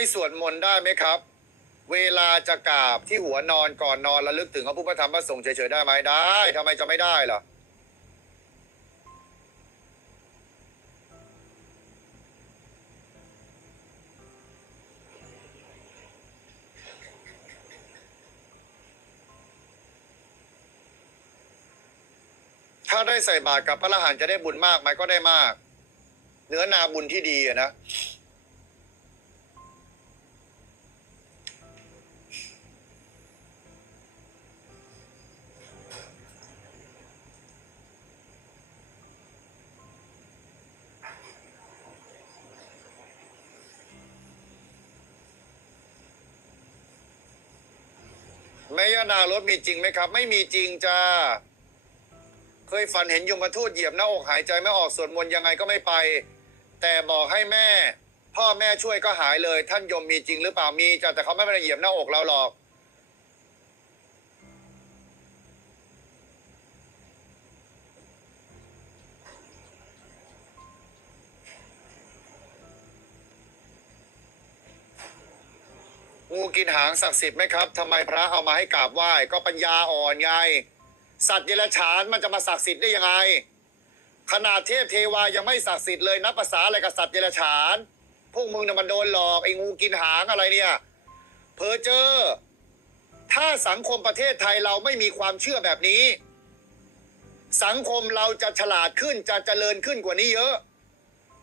ไม่สวดมนต์ได้ไหมครับ เวลาจะกราบที่หัวนอนก่อนนอนระลึกถึงพระพุทธพระธรรมพระสงฆ์เฉยๆได้ไหมได้ทำไมจะไม่ได้ล่ะถ้าได้ใส่บาตรกับพระอรหันต์จะได้บุญมากไหมก็ได้มาก เนื้อนาบุญที่ดีอะนะ แม่ย่านารถมีจริงไหมครับ ไม่มีจริงจ้า เคยฝันเห็นยมทูตเหยียบหน้าอกหายใจไม่ออกสวดมนต์ยังไงก็ไม่ไป แต่บอกให้แม่ พ่อแม่ช่วยก็หายเลย ท่านยมมีจริงหรือเปล่ามีจ้าแต่เขาไม่ได้เหยียบหน้าอกเราหรอก งูกินหางศักดิ์สิทธิ์ไหมครับทำไมพระเอามาให้กราบไหว้ก็ปัญญาอ่อนไง สัตว์เดรัจฉานมันจะมาศักดิ์สิทธิ์ได้ยังไง ขนาดเทพเทวายังไม่ศักดิ์สิทธิ์เลยนับภาษาอะไรกับสัตว์เดรัจฉาน พวกมึงน่ะมันโดนหลอกไอ้งูกินหางอะไรเนี่ย เพอเจอถ้าสังคมประเทศไทยเราไม่มีความเชื่อแบบนี้ สังคมเราจะฉลาดขึ้นจะเจริญขึ้นกว่านี้เยอะ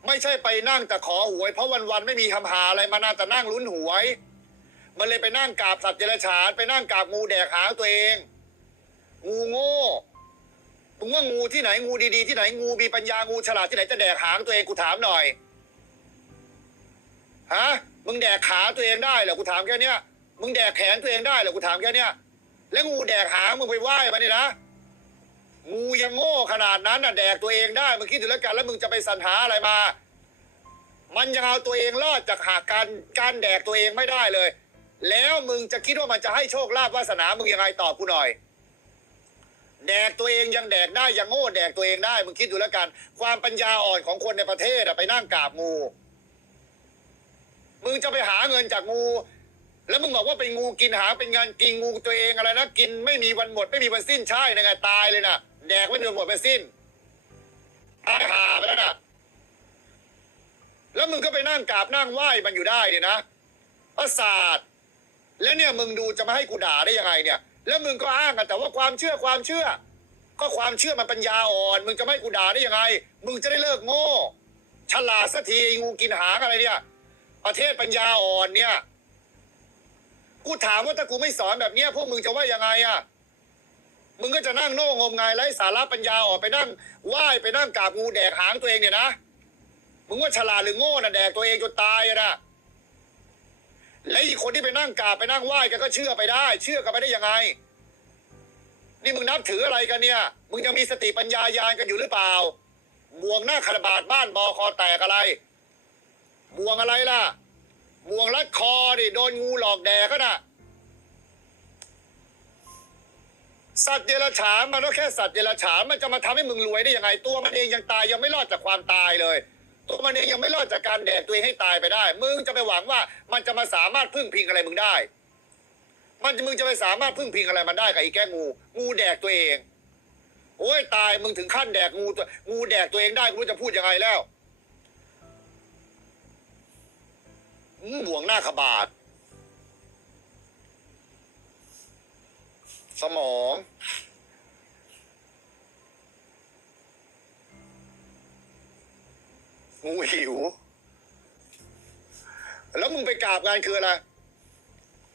ไม่ใช่ไปนั่งแต่ขอหวย เพราะวันๆไม่มีทำหาอะไรมาน่าแต่นั่งลุ้นหวย มันเลยไปนั่งกราบสัตว์เดรัจฉานไปนั่งกราบงูแดกหางตัวเอง งูโง่มึงว่างูที่ไหนงูดีๆที่ไหนงูมีปัญญางูฉลาดที่ไหนจะแดกหางตัวเองกูถามหน่อยฮะมึงแดกขาตัวเองได้เหรอกูถามแค่เนี้ยมึงแดกแขนตัวเองได้เหรอกูถามแค่เนี้ยแล้วงูแดกหางมึงไปไหว้มันนี่นะงูยังโง่ขนาดนั้นน่ะแดกตัวเองได้มึงคิดดูแล้วกันแล้วมึงจะไปสรรหาอะไรมา มันยังเอาตัวเองรอดจากหากการการแดกตัวเองไม่ได้เลย แล้วมึงจะคิดว่ามันจะให้โชคลาภวาสนามึงยังไงตอบกูหน่อย แดกตัวเองยังแดกได้ยังโง่แดกตัวเองได้ มึงคิดดูแล้วกัน ความปัญญาอ่อนของคนในประเทศอะไปนั่งกราบงู มึงจะไปหาเงินจากงู แล้วมึงบอกว่าเป็นงูกินหางเป็นงานกินงูตัวเองอะไรนะกินไม่มีวันหมดไม่มีวันสิ้นใช่นะไงตายเลยนะแดกไม่มีวันหมดเป็นสิ้นตายหาไปแล้วนะแล้วมึงก็ไปนั่งกราบนั่งไหว้มันอยู่ได้เนี่ยนะประสาท แล้วเนี่ยมึงดูจะมาให้กูด่าได้ยังไงเนี่ย แล้วมึงก็อ้างกันแต่ว่าความเชื่อความเชื่อ ก็ความเชื่อมันปัญญาอ่อน มึงจะไม่ให้กูด่าได้ยังไง มึงจะได้เลิกโง่ ฉลาดสักทีงูกินหางอะไรเนี่ย ประเทศปัญญาอ่อนเนี่ย กูถามว่าถ้ากูไม่สอนแบบเนี้ยพวกมึงจะว่ายังไงอะมึงก็จะนั่งโง่งมงายไร้สาระปัญญาอ่อนไปนั่งไหว้ไปนั่งกราบงูแดกหางตัวเองเนี่ยนะ มึงว่าฉลาดหรือโง่น่ะแดกตัวเองจนตายอะนะ และอีกคนที่ไปนั่งกราบไปนั่งไหว้กันก็เชื่อไปได้ เชื่อกันไปได้ยังไง นี่มึงนับถืออะไรกันเนี่ย มึงยังมีสติปัญญายานกันอยู่หรือเปล่าบ่วงหน้าคาราบาดบ้านบอคอแตกอะไรบ่วงอะไรล่ะบ่วงรัดคอดิโดนงูหลอกแดกก็น่ะ สัตว์เดรัจฉานมันก็แค่สัตว์เดรัจฉานมันจะมาทำให้มึงรวยได้ยังไงตัวมันเองยังตายยังไม่รอดจากความตายเลย ตัวมันเองยังไม่รอดจากการแดกตัวเองให้ตายไปได้ มึงจะไปหวังว่ามันจะมาสามารถพึ่งพิงอะไรมึงได้ มันมึงจะไปสามารถพึ่งพิงอะไรมันได้กับไอ้แก้งู งูแดกตัวเอง โอ้ยตายมึงถึงขั้นแดกงูตัวงูแดกตัวเองได้กูรู้จะพูดยังไงแล้วอืมห่วงหน้าขบาด สมอง งูหิว แล้วมึงไปกราบงานคืออะไร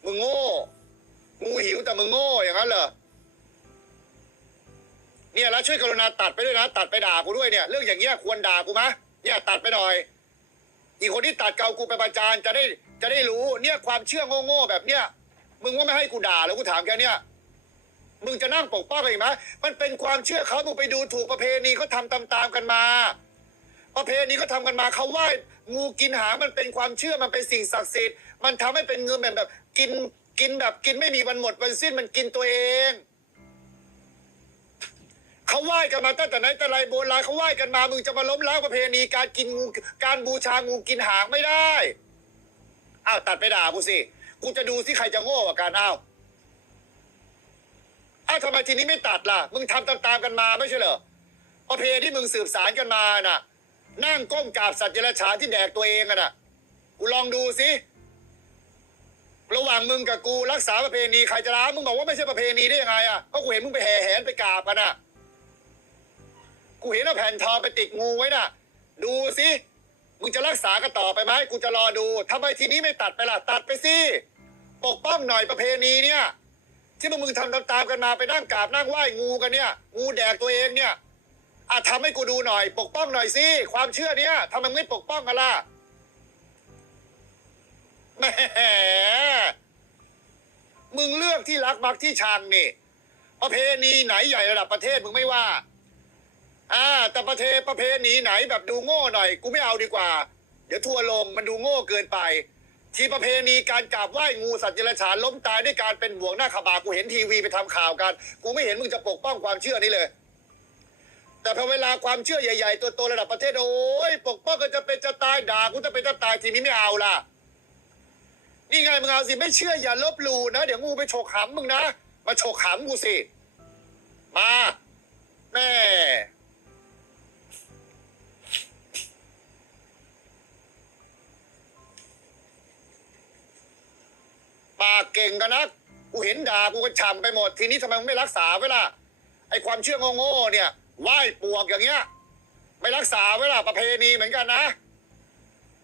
มึงโง่งูหิวแต่มึงโง่อย่างนั้นเหรอ เนี่ยแล้วช่วยกรุณาตัดไปด้วยนะ ตัดไปด่ากูด้วยเนี่ย เรื่องอย่างเงี้ยควรด่ากูมะเนี่ยตัดไปหน่อย อีกคนที่ตัดเกากูไปประจานจะได้จะได้รู้ เนี่ยความเชื่อโง่ๆแบบเนี้ย มึงว่าไม่ให้กูด่าแล้วกูถามแค่เนี้ยมึงจะนั่งปกป้องอะไรไหมมันเป็นความเชื่อเขามึงไปดูถูกประเพณีเขาทำตามๆกันมา ประเพณีเขาทำกันมาเขาไหว้งูกินหางมันเป็นความเชื่อมันเป็นสิ่งศักดิ์สิทธิ์มันทำให้เป็นเงินแบบแบบกินกินแบบกินไม่มีวันหมดวันสิ้นมันกินตัวเองเขาไหว้กันมาตั้งแต่ไหนแต่ไรโบราณเขาไหว้กันมามึงจะมาล้มล้างประเพณีการกินงูการบูชางูกินหางไม่ได้อ้าวตัดไปด่ากูสิกูจะดูสิใครจะโง่กว่ากันอ้าวอ้าวทำไมทีนี้ไม่ตัดล่ะ มึงทำตามๆกันมาไม่ใช่เหรอประเพณีที่มึงสืบสารกันมาน่ะ นั่งก้มกราบสัตว์เดรัจฉานที่แดกตัวเองอะน่ะกูลองดูสิระหว่างมึงกับกูรักษาประเพณีใครจะร้ามึงบอกว่าไม่ใช่ประเพณีได้ยังไงอะก็กูเห็นมึงไปแห่แหนไปกราบกันอะกูเห็นเอาแผ่นทองไปติดงูไว้น่ะ ดูสิมึงจะรักษากันต่อไปไหมกูจะรอดูทำไมทีนี้ไม่ตัดไปล่ะตัดไปสิปกป้องหน่อยประเพณีเนี่ย ที่มึงทำตามๆกันมาไปนั่งกราบนั่งไหว้งูกันเนี่ย งูแดกตัวเองเนี่ย อะทำให้กูดูหน่อย ปกป้องหน่อยสิความเชื่อเนี่ยทำไมไม่ปกป้องกันล่ะแหมมึงเลือกที่รักมักที่ชังนี่ประเพณีไหนใหญ่ระดับประเทศมึงไม่ว่า อ่า แต่ประเทศประเพณีไหนแบบดูโง่หน่อย กูไม่เอาดีกว่า เดี๋ยวทัวร์ลงมันดูโง่เกินไป ที่ประเพณีการกราบไหว้งูสัตว์เดรัจฉานล้มตายด้วยการเป็นบ่วงหน้าขบากูเห็นทีวีไปทำข่าวกัน กูไม่เห็นมึงจะปกป้องความเชื่อนี้เลย แต่พอเวลาความเชื่อใหญ่ ๆ ตัวโตระดับประเทศโอ้ยปกป้องก็จะเป็นจะตายด่ากูจะเป็นจะตายทีนี้ไม่เอาล่ะ นี่ไงมึงเอาสิไม่เชื่ออย่าลบหลู่นะ เดี๋ยวงูไปฉกหำมึงนะมาฉกหำกูสิมาแม่ปากเก่งกันนะกูเห็นด่ากูก็ฉ่ำไปหมด ทีนี้ทำไมมึงไม่รักษาไว้ล่ะไอความเชื่อโง่ๆเนี่ย ไหว้ปวกอย่างเงี้ยไม่รักษาไว้ล่ะประเพณีเหมือนกันนะ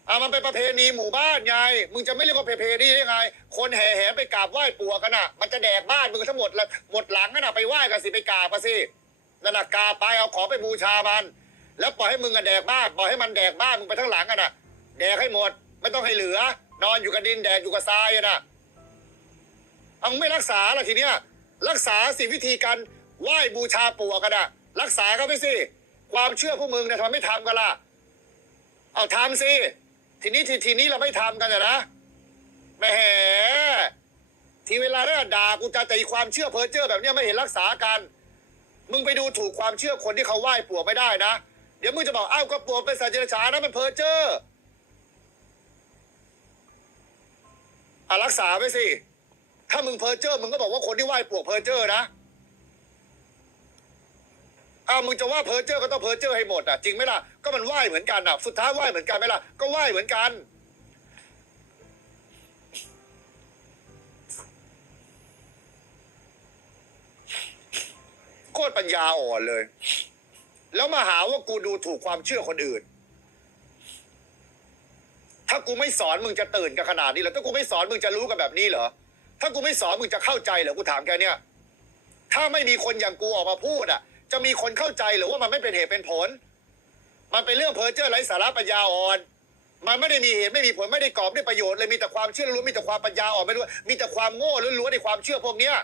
อ่ามันเป็นประเพณีหมู่บ้านไง มึงจะไม่เรียกว่าประเพณีได้ไง คนแห่แหนไปกราบไหว้ปวกกันน่ะ มันจะแดกบ้านมึงทั้งหมดละหมดหลังกันน่ะไปไหว้กันสิไปกราบกันสินั่นน่ะกราบไปเอาของไปบูชามัน แล้วปล่อยให้มึงอะแดกบ้านปล่อยให้มันแดกบ้านมึงไปทั้งหลังกันน่ะ แดกให้หมดไม่ต้องให้เหลือ นอนอยู่กับดินแดกอยู่กับทรายน่ะเอามึงไม่รักษาละทีเนี้ยรักษาสิวิธีการไหว้บูชาปลวกกันอะ รักษาเขาไปสิ ความเชื่อพวกมึงเนี่ยทำไมไม่ทำกันล่ะ เอาทำสิ ทีนี้ทีทีนี้เราไม่ทำกันนะแหมทีเวลาเนี่ยด่ากูจะแต่ความเชื่อเพ้อเจ้อแบบเนี้ยไม่เห็นรักษากัน มึงไปดูถูกความเชื่อคนที่เขาไหว้ปลวไม่ได้นะ เดี๋ยวมึงจะบอกอ้าวก็ปลวเป็นสัตว์เดรัจฉานะมันเพ้อเจ้ออะรักษาไปสิ ถ้ามึงเพอเจอร์มึงก็บอกว่าคนที่ไหว้ปลวเพอเจอร์นะ อ้าวมึงจะว่าเพอเจอร์ก็ต้องเพอเจอร์ให้หมดอะจริงไหมล่ะก็มันไหว้เหมือนกันอะสุดท้ายไหว้เหมือนกันไหมล่ะก็ไหว้เหมือนกัน โคตรปัญญาอ่อนเลย แล้วมาหาว่ากูดูถูกความเชื่อคนอื่น ถ้ากูไม่สอนมึงจะตื่นกันขนาดนี้เหรอถ้ากูไม่สอนมึงจะรู้กันแบบนี้เหรอถ้ากูไม่สอนมึงจะเข้าใจเหรอกูถามแกเนี่ย ถ้าไม่มีคนอย่างกูออกมาพูดอะ จะมีคนเข้าใจหรือว่ามันไม่เป็นเหตุเป็นผล มันเป็นเรื่องเพ้อเจ้อไร้สาระปัญญาอ่อน มันไม่ได้มีเหตุไม่มีผลไม่ได้กรอบได้ประโยชน์เลยมีแต่ความเชื่อล้วนมีแต่ความปัญญาอ่อนไม่รู้มีแต่ความโง่ล้วนๆในความเชื่อพวกเนี้ย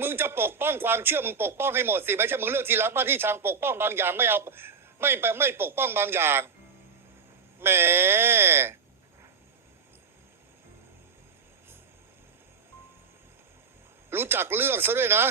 มึงจะปกป้องความเชื่อมึงปกป้องให้หมดสิไม่ใช่มึงเลือกทีรักมาที่ชังปกป้องบางอย่างไม่เอา ไม่ไปไม่ปกป้องบางอย่าง แหมรู้จักเลือกซะด้วยนะ